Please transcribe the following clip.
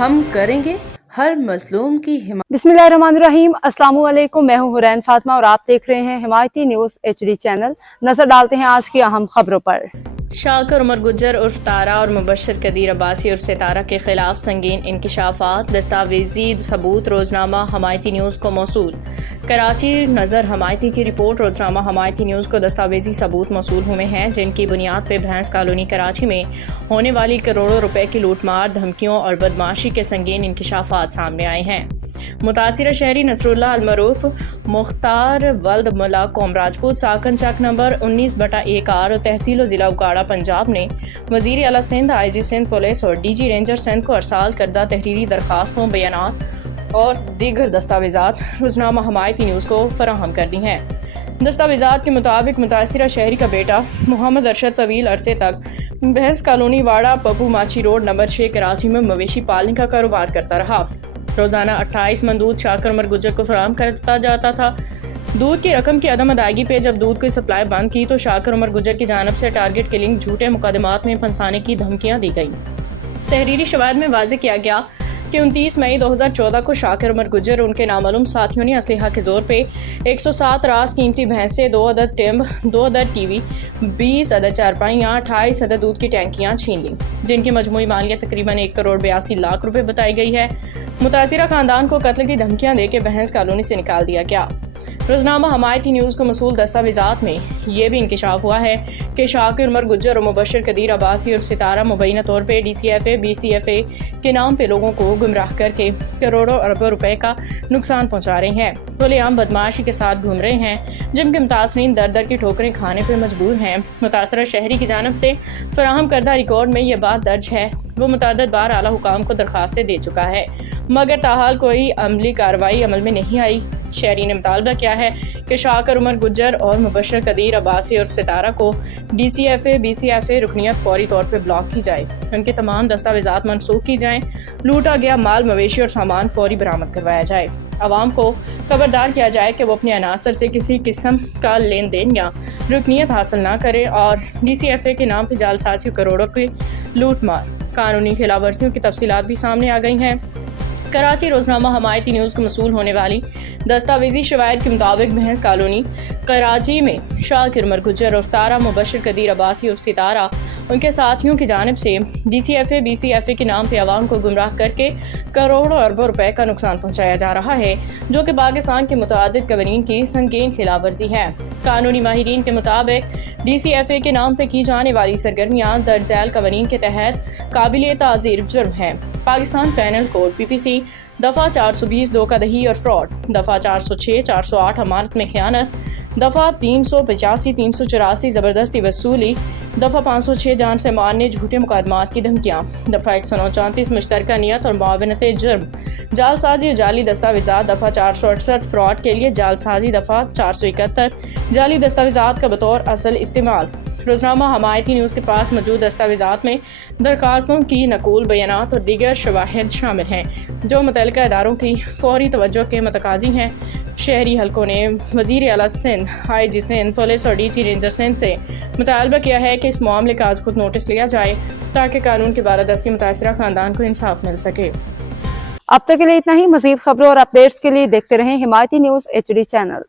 ہم کریں گے ہر مظلوم کی حمایت۔ بسمillahirrahmanirrahim، السلام علیکم، میں ہوں حرین فاطمہ اور آپ دیکھ رہے ہیں حمایتی نیوز HD چینل۔ نظر ڈالتے ہیں آج کی اہم خبروں پر۔ شاکر عمر گجر عرف تارا اور مبشر قدیر عباسی عرف ستارہ کے خلاف سنگین انکشافات، دستاویزی ثبوت۔ روزنامہ حمایتی نیوز کو موصول۔ کراچی نظر حمایتی کی رپورٹ۔ روزنامہ حمایتی نیوز کو دستاویزی ثبوت موصول ہوئے ہیں جن کی بنیاد پہ بھینس کالونی کراچی میں ہونے والی کروڑوں روپے کی لوٹ مار، دھمکیوں اور بدمعاشی کے سنگین انکشافات سامنے آئے ہیں۔ متاثرہ شہری نصر اللہ المعروف مختار ولد ملا قوم راجپوت ساکن چک نمبر 19/1 اور تحصیل و ضلع اکاڑہ پنجاب نے وزیر اعلیٰ سندھ، IG سندھ پولیس اور DG رینجر سندھ کو ارسال کردہ تحریری درخواستوں، بیانات اور دیگر دستاویزات روزنامہ حمایتی نیوز کو فراہم کر دی ہیں۔ دستاویزات کے مطابق متاثرہ شہری کا بیٹا محمد ارشد طویل عرصے تک بھینس کالونی واڑہ پپو ماچھی روڈ نمبر 6 کراچی میں مویشی پالنے کا کاروبار کرتا رہا۔ روزانہ 28 من دودھ شاکر عمر گجر کو فراہم کرتا جاتا تھا۔ دودھ کی رقم کی عدم ادائیگی پہ جب دودھ کی سپلائی بند کی تو شاکر عمر گجر کی جانب سے ٹارگٹ کلنگ، جھوٹے مقدمات میں پھنسانے کی دھمکیاں دی گئیں۔ تحریری شواہد میں واضح کیا گیا کہ 29 مئی 2014 کو شاکر عمر گجر اور ان کے نامعلوم ساتھیوں نے اسلحہ کے زور پہ 107 راس قیمتی بھینسیں، 2 عدد ٹمب، 2 عدد ٹی وی، 20 عدد چارپائیاں، 28 عدد دودھ کی ٹینکیاں چھین لیں جن کی مجموعی مالیت تقریباً 1 کروڑ 82 لاکھ روپے بتائی گئی ہے۔ متاثرہ خاندان کو قتل کی دھمکیاں دے کے بھینس کالونی سے نکال دیا گیا۔ روزنامہ حمایتی نیوز کو موصول دستاویزات میں یہ بھی انکشاف ہوا ہے کہ شاکر عمر گجر اور مبشر قدیر عباسی اور ستارہ مبینہ طور پہ DCFA BCFA کے نام پہ لوگوں کو گمراہ کر کے کروڑوں اربوں روپے کا نقصان پہنچا رہے ہیں، کھلے عام بدمعاشی کے ساتھ گھوم رہے ہیں جن کے متاثرین در در کی ٹھوکریں کھانے پہ مجبور ہیں۔ متاثرہ شہری کی جانب سے فراہم کردہ ریکارڈ میں یہ بات درج ہے، وہ متعدد بار اعلیٰ حکام کو درخواستیں دے چکا ہے مگر تاحال کوئی عملی کارروائی عمل میں نہیں آئی۔ شہری نے مطالبہ کیا ہے کہ شاکر عمر گجر اور مبشر قدیر عباسی اور ستارہ کو DCFA BCFA رکنیت فوری طور پہ بلاک کی جائے، ان کے تمام دستاویزات منسوخ کی جائیں، لوٹا گیا مال، مویشی اور سامان فوری برآمد کروایا جائے، عوام کو خبردار کیا جائے کہ وہ اپنے عناصر سے کسی قسم کا لین دین یا رکنیت حاصل نہ کرے اور DCFA کے نام پہ جعل سازی کروڑوں کی لوٹ مار، قانونی خلاف ورزیوں کی تفصیلات بھی سامنے آ گئی ہیں۔ کراچی روزنامہ حمایتی نیوز کو موصول ہونے والی دستاویزی شواہد کے مطابق بھینس کالونی کراچی میں شاکر عمر گجر اور تارا مبشر قدیر عباسی اور ستارہ ان کے ساتھیوں کی جانب سے DCFA BCFA کے نام پہ عوام کو گمراہ کر کے کروڑوں اربوں روپے کا نقصان پہنچایا جا رہا ہے جو کہ پاکستان کے متعدد قوانین کی سنگین خلاف ورزی ہے۔ قانونی ماہرین کے مطابق DCFA کے نام پہ کی جانے والی سرگرمیاں درج ذیل قوانین کے تحت قابل تعزیر جرم ہے۔ پاکستان پینل کوڈ PPC دفعہ 420 دھوکہ دہی اور فراڈ، دفعہ 406 408 امانت میں خیانت، دفعہ 385 384 زبردستی وصولی، دفعہ 506 جان سے مارنے جھوٹے مقدمات کی دھمکیاں، دفعہ 139 مشترکہ نیت اور معاونت جرم، جعل سازی اور جعلی دستاویزات، دفعہ 468 فراڈ کے لیے جعل سازی، دفعہ 471 جعلی دستاویزات کا بطور اصل استعمال۔ روزنامہ حمایتی نیوز کے پاس موجود دستاویزات میں درخواستوں کی نقول، بیانات اور دیگر شواہد شامل ہیں جو متعلقہ اداروں کی فوری توجہ کے متقاضی ہیں۔ شہری حلقوں نے وزیر اعلیٰ سندھ، IG سندھ پولیس اور DG رینجر سندھ سے مطالبہ کیا ہے کہ اس معاملے کا از خود نوٹس لیا جائے تاکہ قانون کی بالادستی متاثرہ خاندان کو انصاف مل سکے۔ اب تک کے لیے اتنا ہی۔ مزید خبروں اور اپڈیٹس کے لیے دیکھتے رہیں حمایتی نیوز HD چینل۔